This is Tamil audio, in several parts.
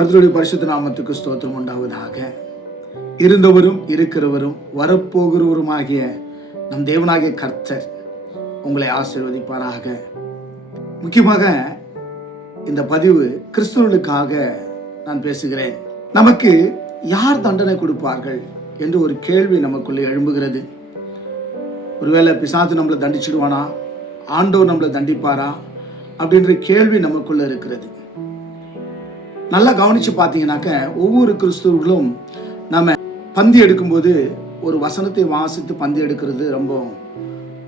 கர்த்தருடைய பரிசுத்த நாமத்துக்கு ஸ்தோத்திரம் உண்டாவதாக. இருந்தவரும் இருக்கிறவரும் வரப்போகிறவருமாகிய நம் தேவனாகிய கர்த்தர் உங்களை ஆசீர்வதிப்பாராக. முக்கியமாக இந்த பதிவு கிறிஸ்தவர்களுக்காக நான் பேசுகிறேன். நமக்கு யார் தண்டனை கொடுப்பார்கள் என்று ஒரு கேள்வி நமக்குள்ளே எழும்புகிறது. ஒருவேளை பிசாசு நம்மளை தண்டிச்சிடுவானா, ஆண்டவர் நம்மளை தண்டிப்பாரா அப்படின்ற கேள்வி நமக்குள்ள இருக்கிறது. நல்லா கவனிச்சு பார்த்தீங்கன்னாக்க ஒவ்வொரு கிறிஸ்துவர்களும் நம்ம பந்தி எடுக்கும்போது ஒரு வசனத்தை வாசித்து பந்தி எடுக்கிறது ரொம்ப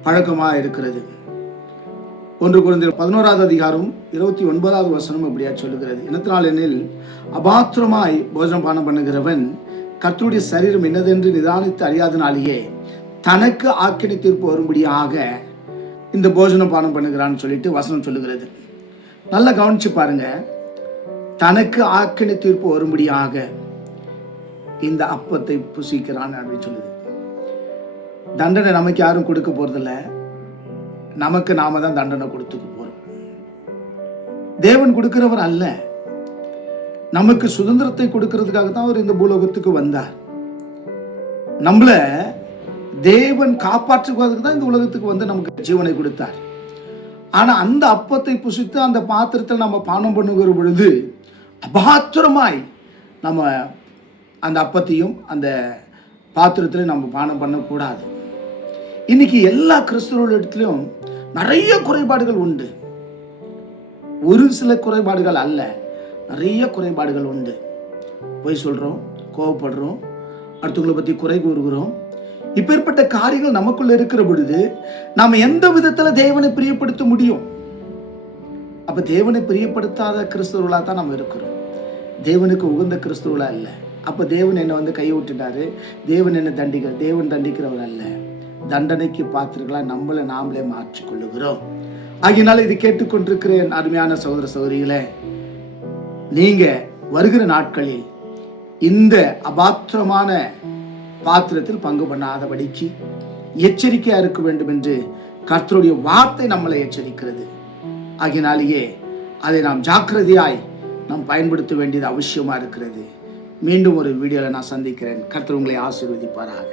பழக்கமாக இருக்கிறது. 1 கொரிந்தியர் 11வது அதிகாரம் 29வது வசனம் இப்படியா சொல்லுகிறது. இனத்தினால் எனில் அபாத்திரமாய் போஜனம் பானம் பண்ணுகிறவன் கர்த்தருடைய சரீரம் என்னதென்று நிதானித்து அறியாதனாலேயே தனக்கு ஆக்கினை தீர்ப்பு வரும்படியாக இந்த போஜனம் பானம் பண்ணுகிறான்னு சொல்லிட்டு வசனம் சொல்லுகிறது. நல்லா கவனிச்சு பாருங்க. தனக்கு ஆக்கினை தீர்ப்பு வரும்படியாக இந்த அப்பத்தை புசிக்கிறான் அப்படின்னு சொல்லுது. தண்டனை நமக்கு யாரும் கொடுக்க போறதில்ல, நமக்கு நாம தான் தண்டனை கொடுத்துக்க போறோம். தேவன் கொடுக்கிறவர் அல்ல. நமக்கு சுதந்திரத்தை கொடுக்கிறதுக்காக தான் அவர் இந்த பூலோகத்துக்கு வந்தார். நம்மள தேவன் காப்பாற்றுவதற்கு தான் இந்த உலகத்துக்கு வந்து நமக்கு ஜீவனை கொடுத்தார். ஆனா அந்த அப்பத்தை புசித்து அந்த பாத்திரத்தில் நம்ம பானம் பண்ணுகிற பொழுது அபாத்திரமாய் நம்ம அந்த அப்பத்தையும் அந்த பாத்திரத்திலையும் நம்ம பானம் பண்ணக்கூடாது. இன்னைக்கு எல்லா கிறிஸ்தவர்களிடத்திலும் நிறைய குறைபாடுகள் உண்டு. ஒரு சில குறைபாடுகள் அல்ல, நிறைய குறைபாடுகள் உண்டு. பொய் சொல்றோம், கோவப்படுறோம், அடுத்தவங்களை பத்தி குறை கூறுகிறோம். இப்பேற்பட்ட காரியங்கள் நமக்குள்ள இருக்கிற பொழுது நாம எந்த விதத்துல தேவனை பிரியப்படுத்த முடியும்? அப்ப தேவனை பிரியப்படுத்தாத கிறிஸ்தவர்களா தான் நம்ம இருக்கிறோம். தேவனுக்கு உகந்த கிறிஸ்தவர்களா இல்ல. அப்ப தேவன் என்னை வந்து கை விட்டுட்டாரு, தேவன் என்ன தேவன் தண்டிக்கிறவர் அல்ல. தண்டனைக்கு பாத்திரங்களா நம்மளை நாமளே மாற்றிக் கொள்ளுகிறோம். ஆகினால இது கேட்டுக்கொண்டிருக்கிற என் அருமையான சகோதர சகோதரிகளே, நீங்க வருகிற நாட்களில் இந்த அபாத்திரமான பாத்திரத்தில் பங்கு பண்ணாதபடிக்கு எச்சரிக்கையா இருக்க வேண்டும் என்று கர்த்தருடைய வார்த்தை நம்மளை எச்சரிக்கிறது. ஆகினாலேயே அதை நாம் ஜாக்கிரதையாய் நாம் பயன்படுத்த வேண்டியது அவசியமா இருக்கிறது. மீண்டும் ஒரு வீடியோல நான் சந்திக்கிறேன். கர்த்தர் உங்களை ஆசீர்வதிப்பாராக.